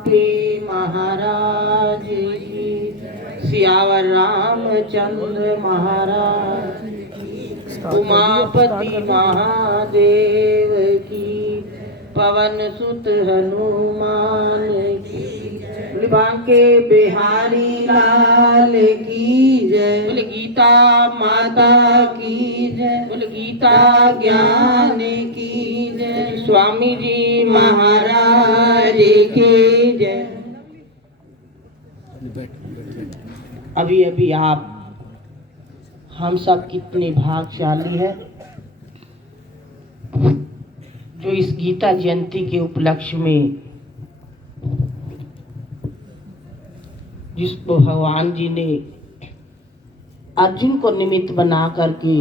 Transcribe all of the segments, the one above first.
पे महाराज की, सियावर रामचंद्र महाराज, उमापति महादेव की, पवन सुत हनुमान की, बांके बिहारी लाल की जय, बोले गीता माता की जय, बोले गीता ज्ञान की जय, स्वामी जी महाराज की जय। अभी अभी आप हम सब कितने भाग्यशाली हैं जो इस गीता जयंती के उपलक्ष्य में जिसको भगवान जी ने अर्जुन को निमित्त बना करके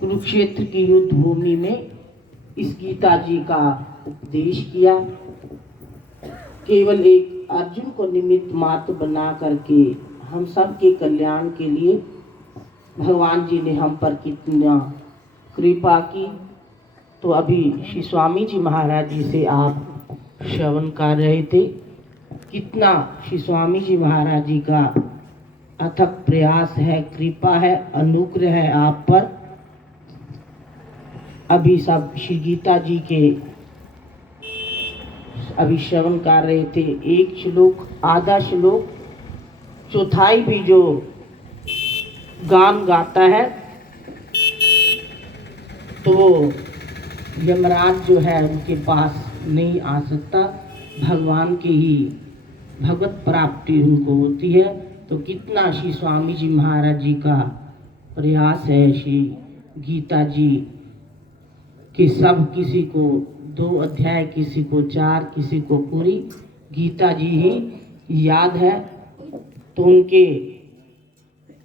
कुरुक्षेत्र की युद्ध भूमि में इस गीता जी का उपदेश किया। केवल एक अर्जुन को निमित्त मात्र बना करके हम सब के कल्याण के लिए भगवान जी ने हम पर कितना कृपा की। तो अभी श्री स्वामी जी महाराज जी से आप श्रवण कर रहे थे, कितना श्री स्वामी जी महाराज जी का अथक प्रयास है, कृपा है, अनुग्रह है आप पर। अभी सब श्री गीता जी के अभी श्रवण कर रहे थे। एक श्लोक, आधा श्लोक, चौथाई भी जो गान गाता है तो यमराज जो है उनके पास नहीं आ सकता, भगवान की ही भगवत प्राप्ति उनको होती है। तो कितना श्री स्वामी जी महाराज जी का प्रयास है श्री गीता जी कि सब किसी को 2 अध्याय, किसी को 4, किसी को पूरी गीता जी ही याद है। तो उनके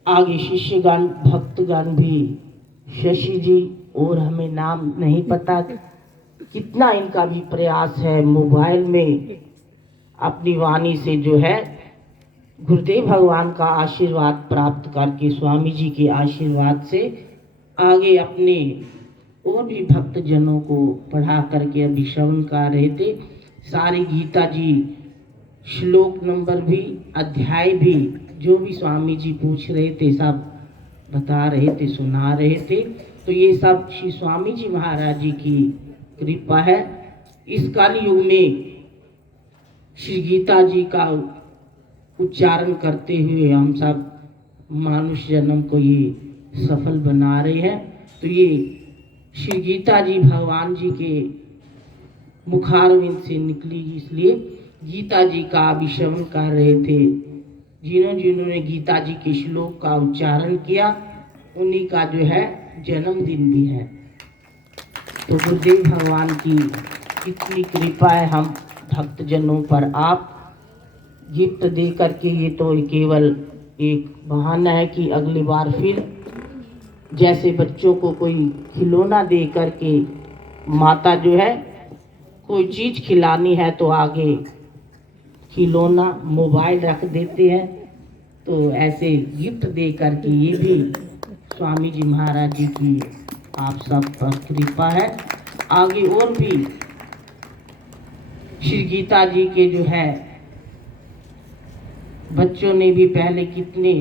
आगे शिष्यगण भक्तगण भी, शशि जी और हमें नाम नहीं पता, कितना इनका भी प्रयास है मोबाइल में अपनी वाणी से जो है गुरुदेव भगवान का आशीर्वाद प्राप्त करके, स्वामी जी के आशीर्वाद से आगे अपने और भी भक्तजनों को पढ़ा करके अभी श्रवण कर रहे थे। सारी गीता जी श्लोक नंबर भी, अध्याय भी, जो भी स्वामी जी पूछ रहे थे सब बता रहे थे, सुना रहे थे। तो ये सब श्री स्वामी जी महाराज जी की कृपा है। इस काल युग में श्री गीता जी का उच्चारण करते हुए हम सब मानुष जन्म को ये सफल बना रहे हैं। तो ये श्री गीता जी भगवान जी के मुखारविंद से निकली, इसलिए गीता जी का अभिश्रवण कर रहे थे। जिन्होंने गीता जी के श्लोक का उच्चारण किया उन्हीं का जो है जन्मदिन भी है। तो गुरुदेव भगवान की कितनी कृपा है हम भक्तजनों पर। आप गिफ्ट दे करके, ये तो केवल एक बहाना है कि अगली बार फिर जैसे बच्चों को कोई खिलौना दे करके माता जो है कोई चीज़ खिलानी है तो आगे खिलौना मोबाइल रख देते हैं, तो ऐसे गिफ्ट दे करके ये भी स्वामी जी महाराज जी की आप सब पर कृपा है। आगे और भी श्री गीता जी के जो है बच्चों ने भी पहले कितने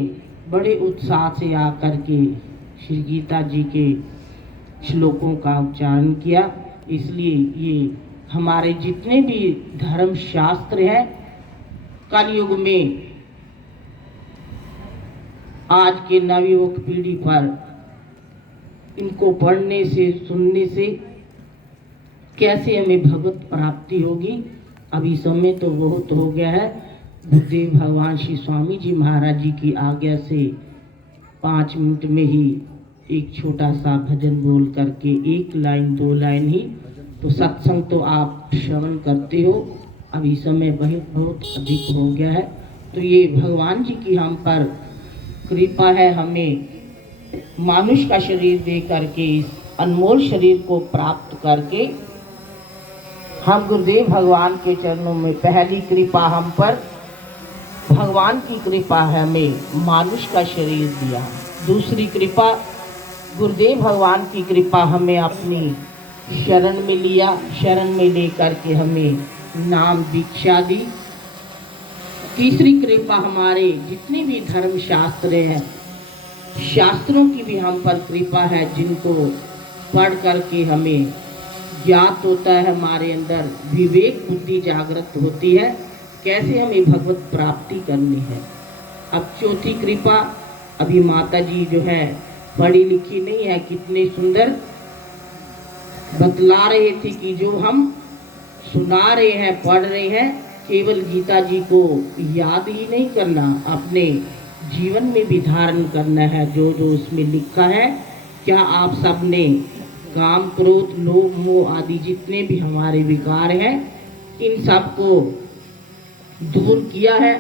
बड़े उत्साह से आकर के श्री गीता जी के श्लोकों का उच्चारण किया। इसलिए ये हमारे जितने भी धर्म शास्त्र हैं कलयुग में आज के नवयुवक पीढ़ी पर इनको पढ़ने से, सुनने से कैसे हमें भगवत प्राप्ति होगी। अभी समय तो बहुत हो गया है। गुरुदेव भगवान श्री स्वामी जी महाराज जी की आज्ञा से 5 मिनट में ही एक छोटा सा भजन बोल करके 1 लाइन 2 लाइन ही, तो सत्संग तो आप श्रवण करते हो। अभी समय बहुत अधिक हो गया है। तो ये भगवान जी की हम पर कृपा है, हमें मानुष का शरीर दे करके इस अनमोल शरीर को प्राप्त करके हम गुरुदेव भगवान के चरणों में, पहली कृपा हम पर भगवान की कृपा है, हमें मानुष का शरीर दिया। दूसरी कृपा गुरुदेव भगवान की कृपा, हमें अपनी शरण में लिया, शरण में लेकर के हमें नाम दीक्षा दी। तीसरी कृपा हमारे जितने भी धर्म शास्त्र हैं, शास्त्रों की भी हम पर कृपा है, जिनको पढ़ करके हमें ज्ञात होता है, हमारे अंदर विवेक बुद्धि जागृत होती है, कैसे हमें भगवत प्राप्ति करनी है। अब चौथी कृपा, अभी माता जी जो है पढ़ी लिखी नहीं है, कितने सुंदर बतला रहे थे कि जो हम सुना रहे हैं, पढ़ रहे हैं, केवल गीता जी को याद ही नहीं करना, अपने जीवन में भी धारण करना है जो जो उसमें लिखा है। क्या आप सब ने काम क्रोध लोभ मोह आदि जितने भी हमारे विकार हैं, इन सब को दूर किया है?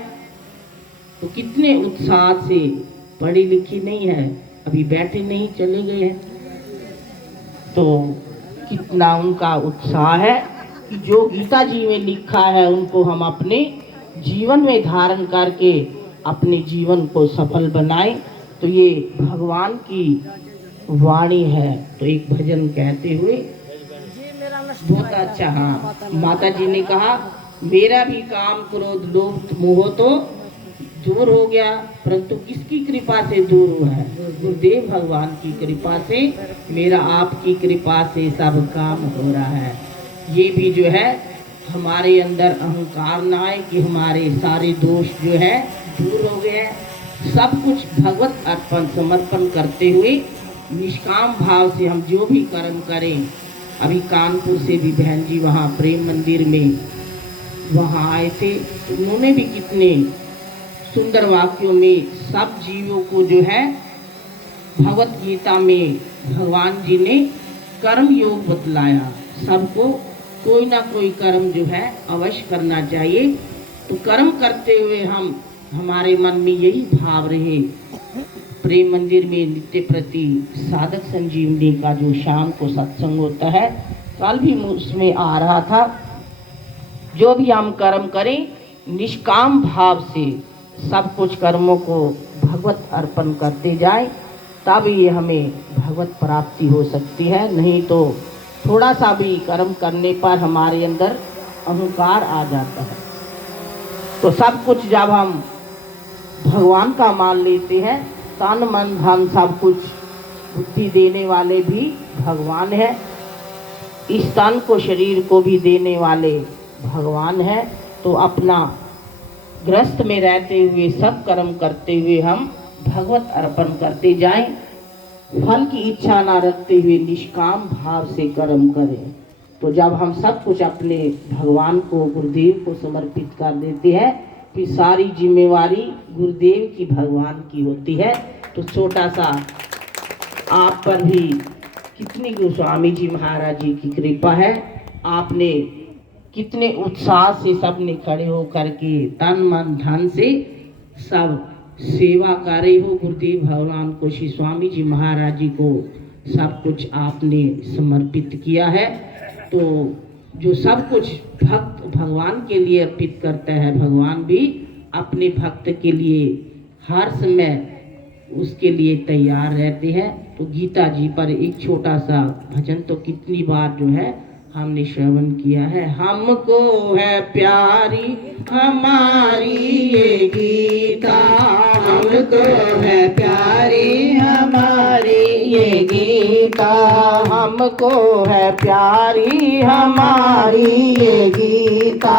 तो कितने उत्साह से, पढ़ी लिखी नहीं है, अभी बैठे नहीं, चले गए हैं, तो कितना उनका उत्साह है कि जो गीता जी में लिखा है उनको हम अपने जीवन में धारण करके अपने जीवन को सफल बनाएं। तो ये भगवान की वाणी है। तो एक भजन कहते हुए बहुत अच्छा, हाँ, माता जी ने कहा मेरा भी काम क्रोध लोभ मोह तो दूर हो गया, परंतु किसकी कृपा से दूर हुआ है? गुरुदेव भगवान की कृपा से, मेरा आपकी कृपा से सब काम हो रहा है। ये भी जो है हमारे अंदर अहंकार ना आए कि हमारे सारे दोष जो है दूर हो गए हैं। सब कुछ भगवत अर्पण समर्पण करते हुए निष्काम भाव से हम जो भी कर्म करें। अभी कानपुर से भी बहन जी वहाँ प्रेम मंदिर में वहाँ आए थे, उन्होंने भी कितने सुंदर वाक्यों में सब जीवों को जो है भगवत गीता में भगवान जी ने कर्म योग बतलाया। सबको कोई ना कोई कर्म जो है अवश्य करना चाहिए। तो कर्म करते हुए हम, हमारे मन में यही भाव रहे। प्रेम मंदिर में नित्य प्रति साधक संजीवनी का जो शाम को सत्संग होता है, कल भी उसमें आ रहा था, जो भी हम कर्म करें निष्काम भाव से सब कुछ कर्मों को भगवत अर्पण करते जाएं, तब ये हमें भगवत प्राप्ति हो सकती है। नहीं तो थोड़ा सा भी कर्म करने पर हमारे अंदर अहंकार आ जाता है। तो सब कुछ जब हम भगवान का मान लेते हैं, तन मन धन सब कुछ, बुद्धि देने वाले भी भगवान है, इस तन को शरीर को भी देने वाले भगवान है। तो अपना ग्रस्त में रहते हुए सब कर्म करते हुए हम भगवत अर्पण करते जाएं, फल की इच्छा ना रखते हुए निष्काम भाव से कर्म करें। तो जब हम सब कुछ अपने भगवान को, गुरुदेव को समर्पित कर देते हैं, फिर सारी जिम्मेवारी गुरुदेव की, भगवान की होती है। तो छोटा सा आप पर भी कितनी गोस्वामी जी महाराज जी की कृपा है, आपने कितने उत्साह से सबने खड़े हो करके तन मन धन से सब सेवा कर रहे हो। गुरुदेव भगवान को, श्री स्वामी जी महाराज जी को सब कुछ आपने समर्पित किया है। तो जो सब कुछ भक्त भगवान के लिए अर्पित करता है, भगवान भी अपने भक्त के लिए हर समय उसके लिए तैयार रहते हैं। तो गीता जी पर एक छोटा सा भजन तो कितनी बार जो है हमने श्रवण किया है। हमको है प्यारी हमारी ये गीता, हमको है प्यारी हमारी ये गीता, हमको है प्यारी हमारी ये गीता,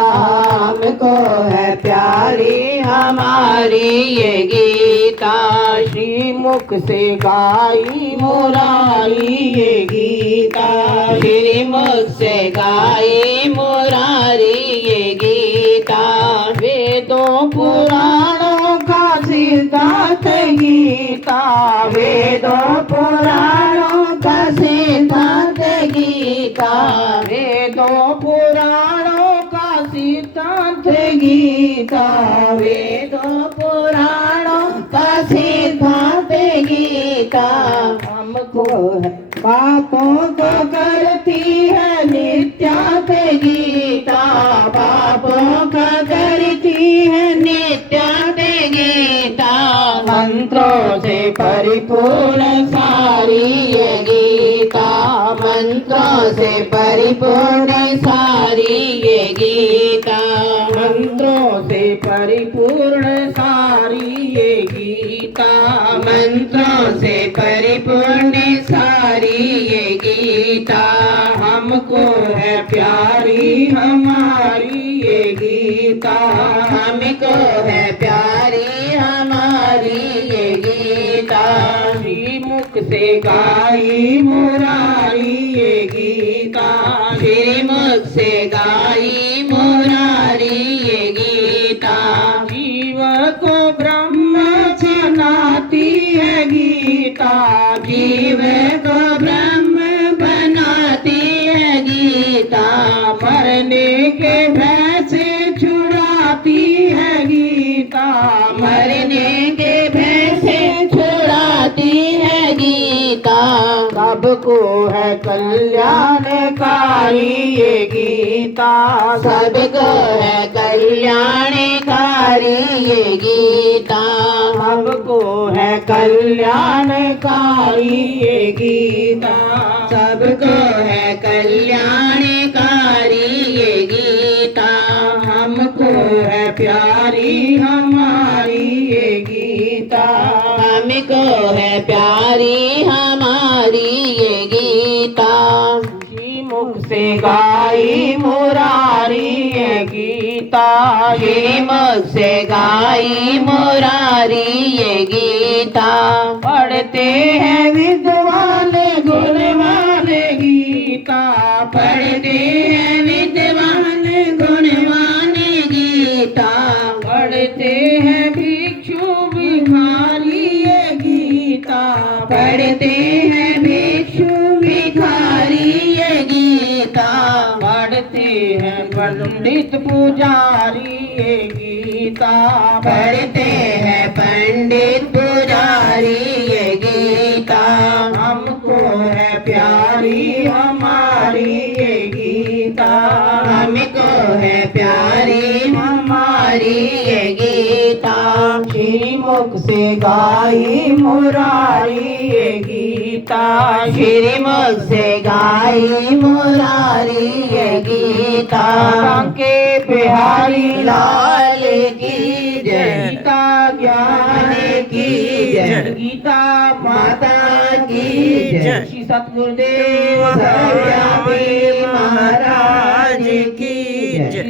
हमको है प्यारी हमारी ये गीता, श्री मुख से गाई मुरारी ये गीता, श्री मुख से गाई मुरारी ये गीता, वेदों पुराणों का सिद्धांत गीता, वेदों पुराणों का सिद्धांत गीता, वेदों पुराणों का सिद्धांत गीता, वेदों पुराणों का सिद्धांत गीता, हमको बातों को करती है नित्यात गीता, पापों का करती है नित्यात गीता, मंत्रों से परिपूर्ण सारी ये गीता, मंत्रों से परिपूर्ण सारी ये गीता, मंत्रों से परिपूर्ण सारी ये गीता, मंत्रों से परिपूर्ण सारी ये गीता, हमको है प्यारी हमारी ये गीता, हमको है प्यारी हमारी ये गीता, श्रीमुख से गाई मुरारी ये गीता, श्रीमुख से गाई मुरारी ये गीता, जीव को ब्रह्म बनाती है गीता, जीव को ब्रह्म बनाती है गीता, मरने के भय से छुड़ाती है गीता, मरने के भय से छुड़ाती है गीता, सबको है कल्याणकारी ये गीता, सबको है कल्याणकारी ये गीता, सबको है कल्याणकारी ये गीता, सबको है कल्याणकारी ये गीता, हमको है प्यारी हमारी ये गीता, हमको है प्यारी हमारी ये गीता, श्रीमुख से गाई मुरारी ये गीता, श्रीमुख से गाई मुरारी ये गीता, पढ़ते हैं विद्वान गुणवान गीता, पढ़ते हैं विद्वान गुणवान गीता, पढ़ते हैं भिक्षु भिखारी ये गीता, पढ़ते हैं भिक्षु भिखारी ये गीता, पढ़ते हैं पंडित पुजारी ये गीता, पढ़ते हैं पंडित पुजारी ये गीता, हमको है प्यारी हमारी ये गीता, हमको है प्यारी हमारी ये गीता, श्रीमुख से गाई मुरारी ये गीता, श्रीमुख से गाई मुरारी ये गीता, के बिहारी लाल की जय, गीता ज्ञान की जय, गीता माता की जय, श्री सतगुरुदेव सत्यापी महाराज की जय।